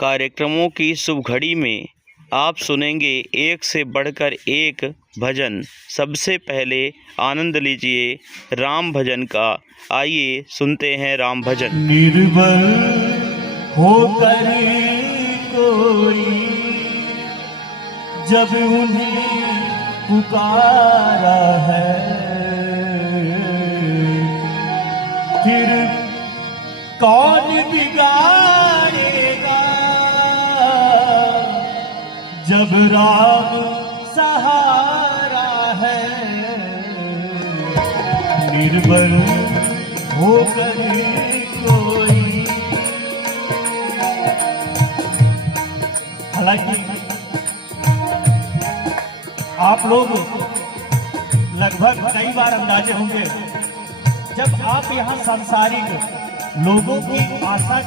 कार्यक्रमों की शुभ घड़ी में आप सुनेंगे एक से बढ़कर एक भजन। सबसे पहले आनंद लीजिए राम भजन का। आइए सुनते हैं राम भजन। निर्बल होकर कोई जब उन्हें पुकारा है, फिर कौन बिगाड़ेगा जब राम सहारा है। निर्बल होकर कोई, हालांकि आप लोग लगभग कई बार अंदाजे होंगे, जब आप यहाँ सांसारिक लोगों की आशा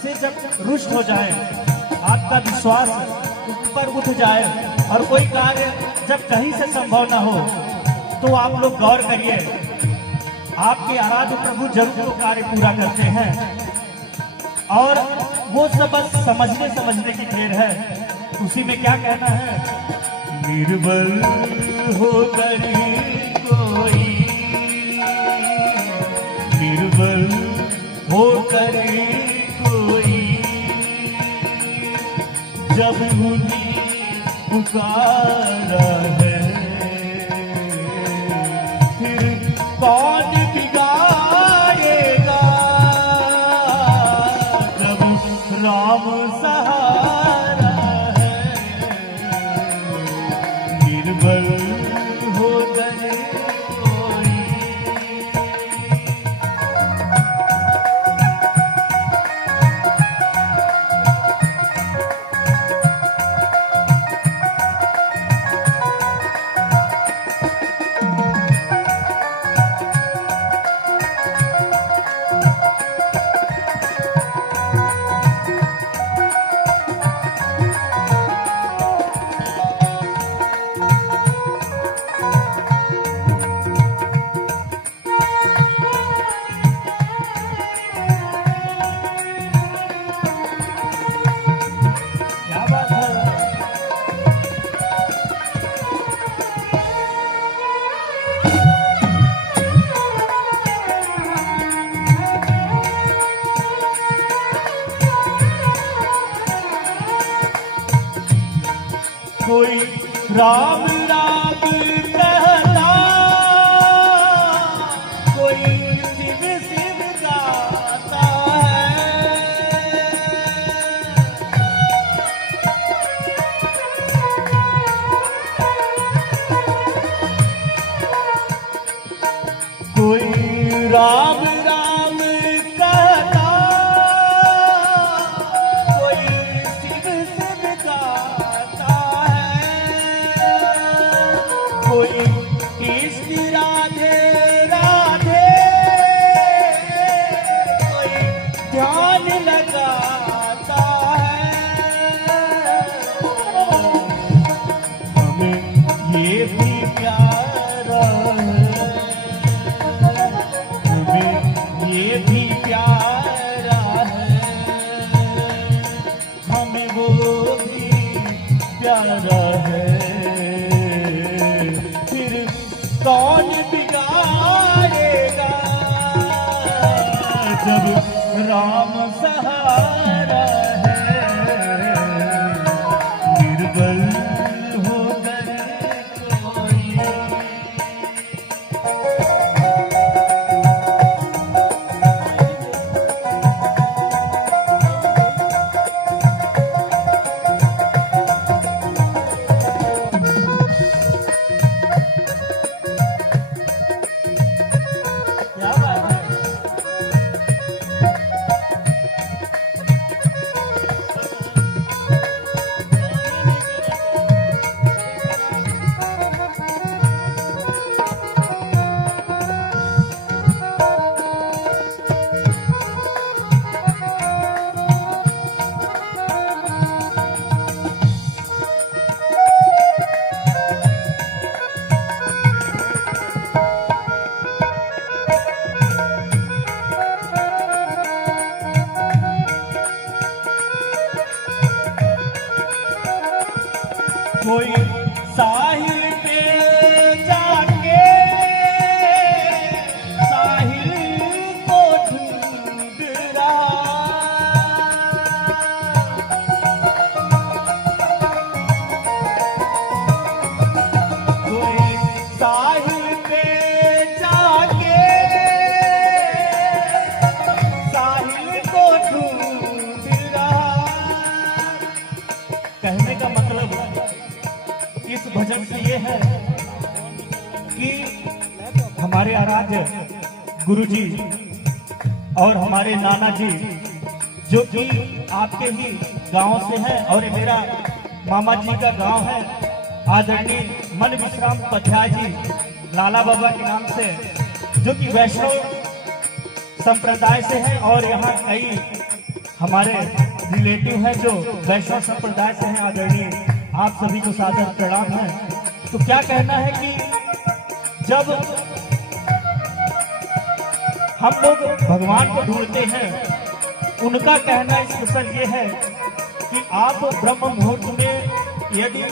से जब रुष्ट हो जाए, आपका विश्वास ऊपर उठ जाए और कोई कार्य जब कहीं से संभव ना हो, तो आप लोग गौर करिए, आपके आराध्य प्रभु जरूर वो कार्य पूरा करते हैं। और वो सब बस समझने की देर है। उसी में क्या कहना है, निर्बल होकर कोई, निर्बल होकर कोई जब उन्हें पुकारा है, फिर कौन बिगाड़ेगा जब राम सहारा है। निर्बल होकर कोई, क्या बात है। कोई राम राम कहता, कोई शिव शिव गाता है। कोई राम राम कहता, कोई शिव शिव गाता है। कोई कृष्ण राधे राधे, कोई ध्यान लगाता है। हमें ये भी प्यारा है, हमें ये भी प्यारा है, हमें वो भी प्यारा है। फिर कौन बिगाड़ेगा जब राम सहारा है। निर्बल होकर कोई, कोई साहिल पे जाके साहिल को ढूंढ रहा, कोई साहिल पे जाके साहिल को ढूंढ रहा। कहने का मतलब इस भजन से ये है कि हमारे आराध्य गुरुजी और हमारे नाना जी जो कि आपके ही गांव से हैं और ये मेरा मामा जी का गांव है, आदरणीय मन विश्राम उपाध्याय जी लाला बाबा के नाम से, जो कि वैष्णव संप्रदाय से हैं और यहाँ कई हमारे रिलेटिव हैं जो वैष्णव संप्रदाय से हैं। आदरणीय आप सभी को सादर प्रणाम है। तो क्या कहना है कि जब हम लोग भगवान को ढूंढते हैं, उनका कहना स्पेशल ये है कि आप ब्रह्म मुहूर्त में यदि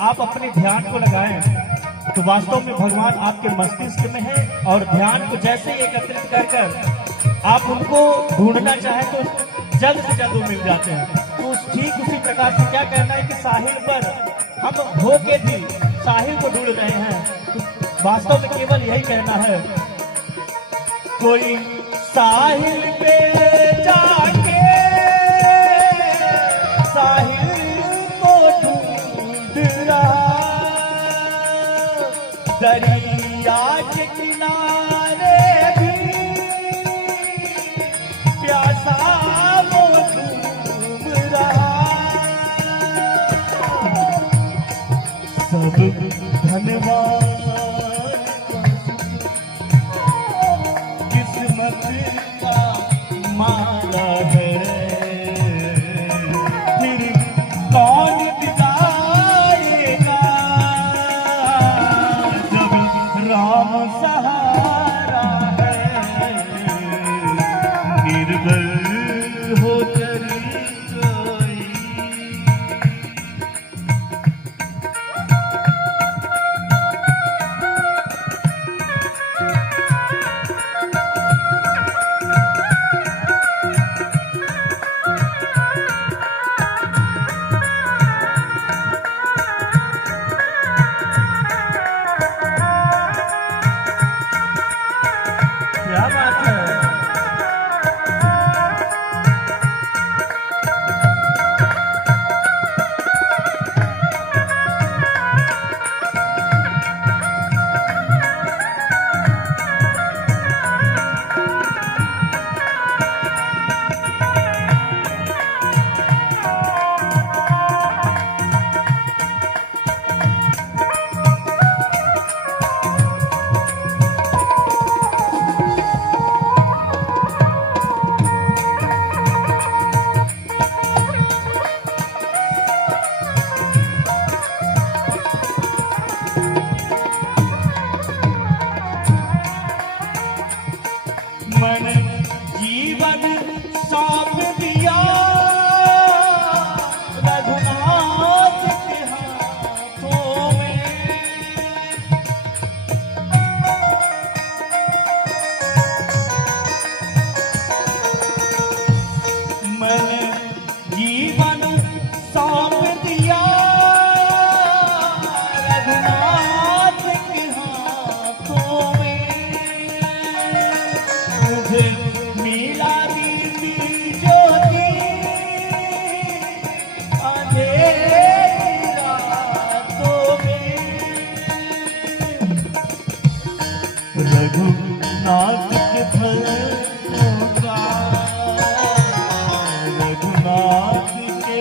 आप अपने ध्यान को लगाएं तो वास्तव में भगवान आपके मस्तिष्क में है, और ध्यान को जैसे एकत्रित कर कर आप उनको ढूंढना चाहें तो जल्द से जल्द वो मिल जाते हैं। तो ठीक उसी प्रकार से क्या कहना है कि साहिल पर हम होके भी साहिल को ढूंढ रहे हैं, तो वास्तव में केवल यही कहना है, कोई साहिल पे जाके साहिल को ढूंढ रहा, दरिया के किनारे भी प्यासा वो घूम रहा, सब धन्यवाद किस्मत का मारा है, फिर कौन बिताएगा जब राम सहारा है, निर्बल होकर कोई क्या बात है। मन जीवन सौंप दिया रघुनाथ के हाथों में, मन जीवन सौंप दिया रघुनाथ के हाथों में, मुझे मिला बीती ज्योति अंधेरी रातों में, रघुनाथ के भक्तों का, रघुनाथ के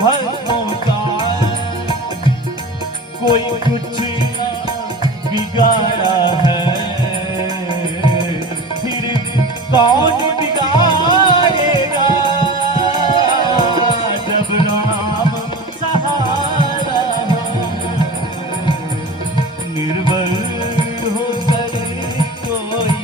भक्तों का कोई कुछ न बिगाड़ा है, फिर कौन बिगाड़ेगा जब राम सहारा हो, निर्बल होकर कोई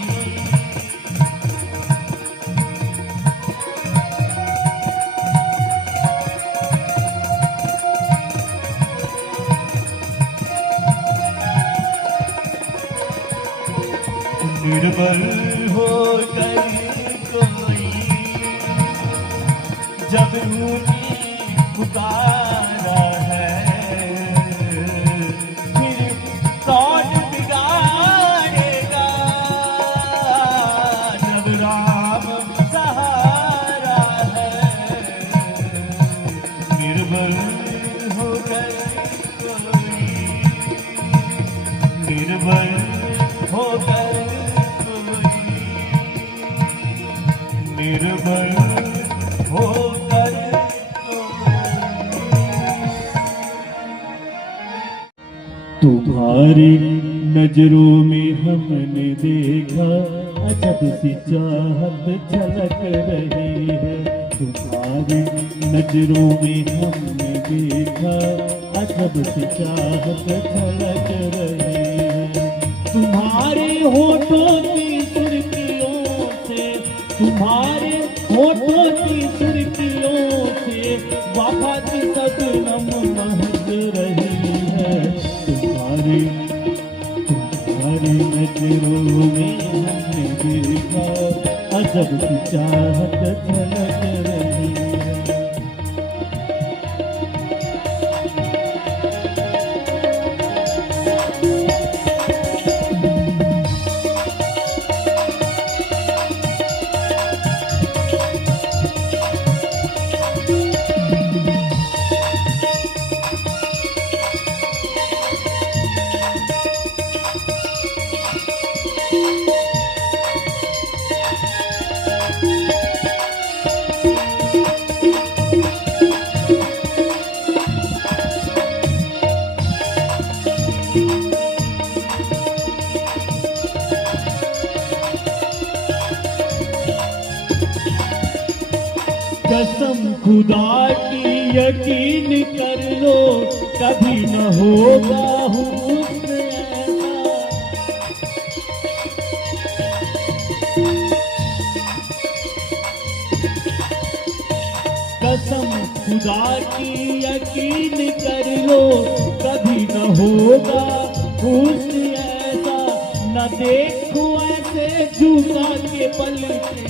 निर्बल होकर कोई जब रूठी पुकारा है, फिर कौन बिगाड़ेगा जब राम सहारा है। निर्बल होकर कोई, निर्बल होकर कोई, निर्बल होकर तुम्हारी नजरों में हमने देखा अजब सी चाहत झलक रही है। तुम्हारी नजरों में हमने देखा अजब सी चाहत झलक रही है। तुम्हारे होठों की सुर्खियों से, तुम्हारे होठों की सुर्खियों से वफा की शबनम महक रही है। तुम्हारी नजरों में हमने देखा अजब सी चाहत झलक रही है। कसम खुदा की यकीन कर लो कभी न होगा हुस्न ऐसा। कसम खुदा की यकीन कर लो कभी न होगा हुस्न ऐसा। न देखो ऐसे झुका के पल के,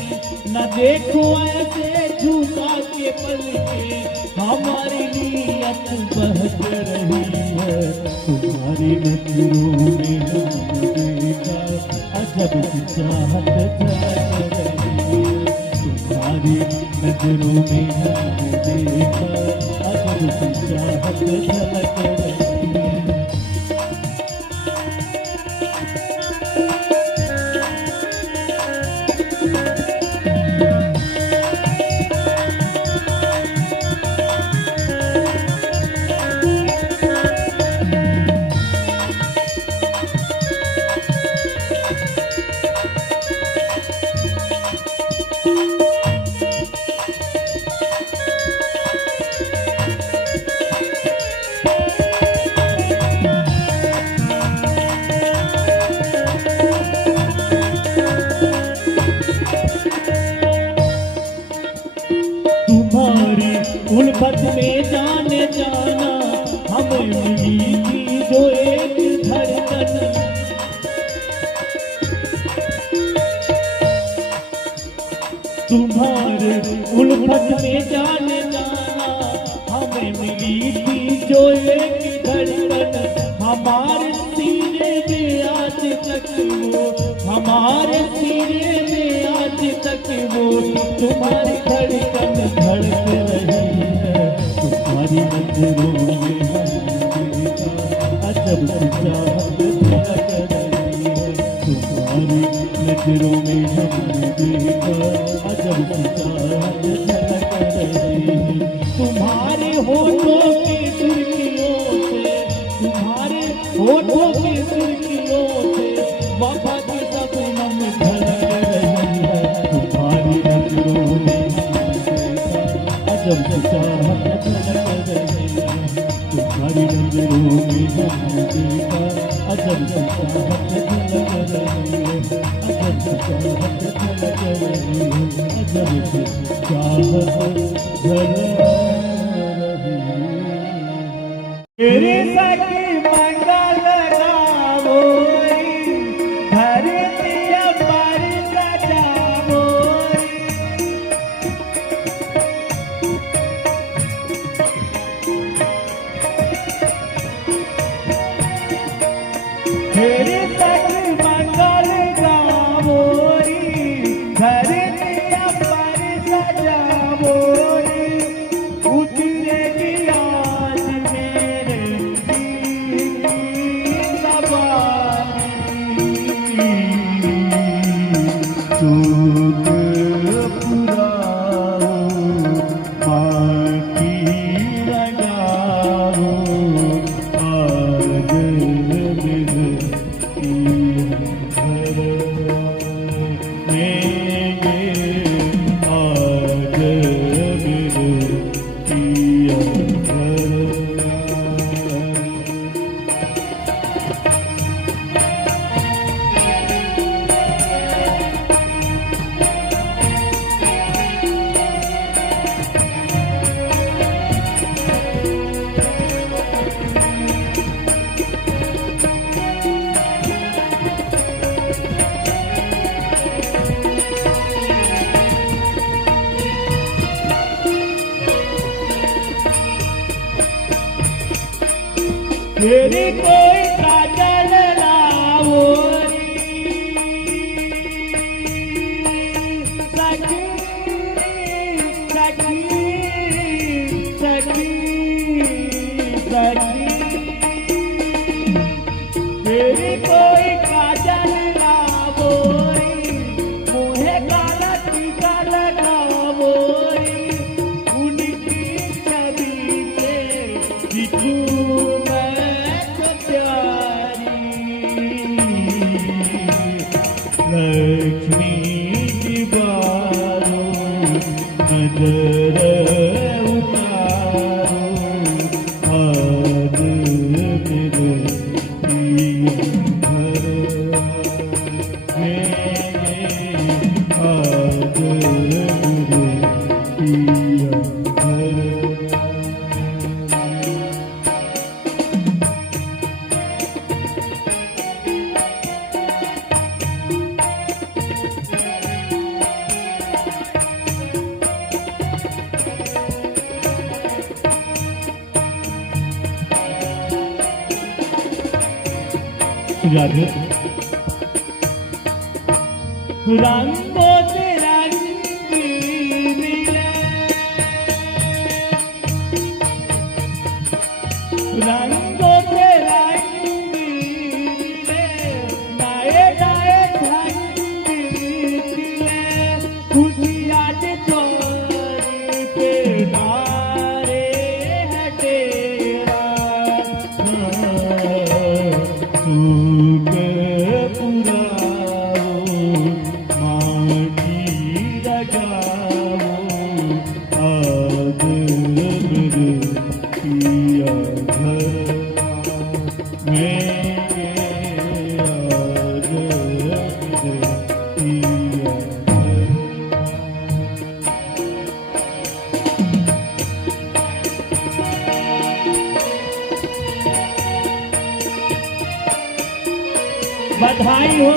न देखो ऐसे झुका के पल के, हमारी नीयत बहक रही है। तुम्हारी नजरों में हमने देखा अजब सी चाहत झलक रही है। तुम्हारी नजरों में हमने देखा अजब सी चाहत झलक रही है। तुम्हारी उल्फत में जाने जाना हमें मिली थी जो एक धड़कन। तुम्हारे उल्फत में जाने जाना हमें मिली थी जो एक धड़कन। हमारे सीने में आज तक वो, हमारे सीने में आज तक वो तुम्हारी धड़कन धड़क रही है। तुम्हारी नजरों में हमने देखा अजब सी चाहत झलक रही है। तुम्हारी नजरों में हमने देखा अजब सी चाहत झलक रही है। तुम्हारे होठों की सुर्खियों से, तुम्हारे होठों की सुर्खियों से वफा की शबनम झलक रही है। तुम्हारी नजरों में अजब सी चाहत झलक रही है। तुम्हारी नजरों में हमने देखा अजब सी चाहत झलक रही है। अजब सी चाहत झलक रही है। अजब सी चाहत झलक रही है। तेरी सखी मंगल गावोई धरती अब तेरे तक मंगल गावोरी धरतिया पर सजावोरी उतरेगी आज मेरे दिल की सवारी चूक पुराओ माटी लगाओ आज दिल की घर में आज दिल की घर तेरी कोई काजल लावोरी सखी सखी सखी सखी तेरी कोई काजल लावोरी मुहे काला टीका लगावोरी उनकी छवि से दिखूं लक्ष्मी की बारो नजर उतारो आज मेरे प्रिय घर में आज मेरे प्रिय घर राधे रंगों से रंगी मिले रंगों से रंगी मिले नए नए ढंगी मिले खुशियाँ छोड़ के नारे है तेरा चूक पुराओ माटी लगाओ आज मेरे पिया घर में आज मेरे पिया घर बधाई हो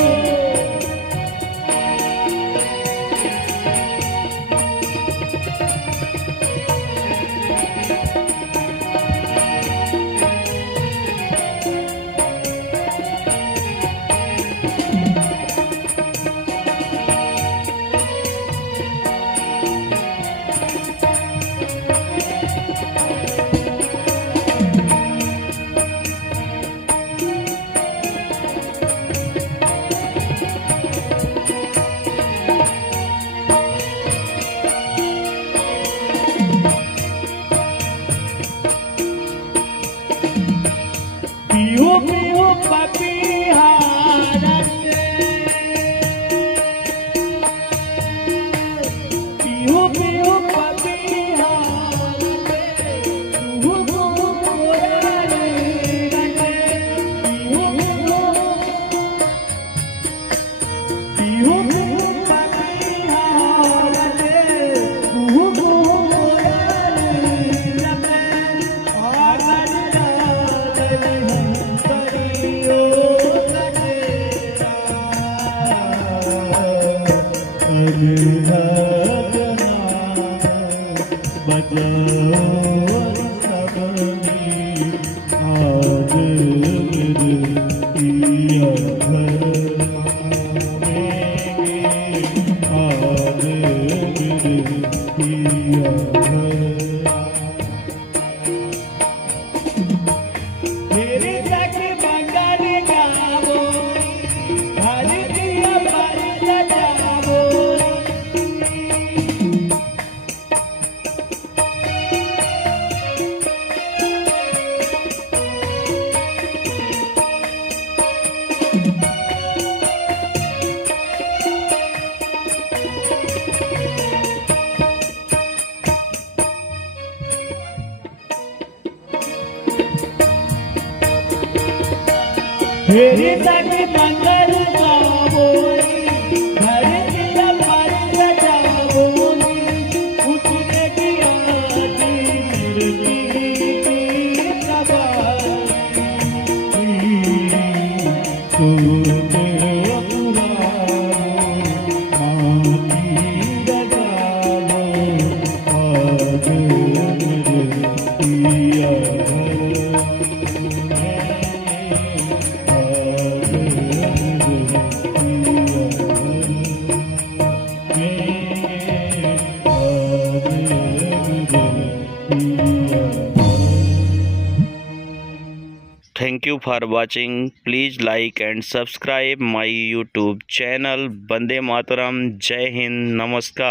पियो पियो पपीहारा पियो पियो पपीहारा तू मोरा रे पियो पियो पियो पपीहारा तू मोरा रे बजाओ सबने आज तेरी तक मंगल गावोनी, धरती पर सजावोनी, उतने की आती मूर्ति की सवारी। तूने अपुराओ, माटी गजालो, आज मेरे पिया Thank you for watching. Please like and subscribe my YouTube channel. Bande Mataram. Jai Hind. Namaskar.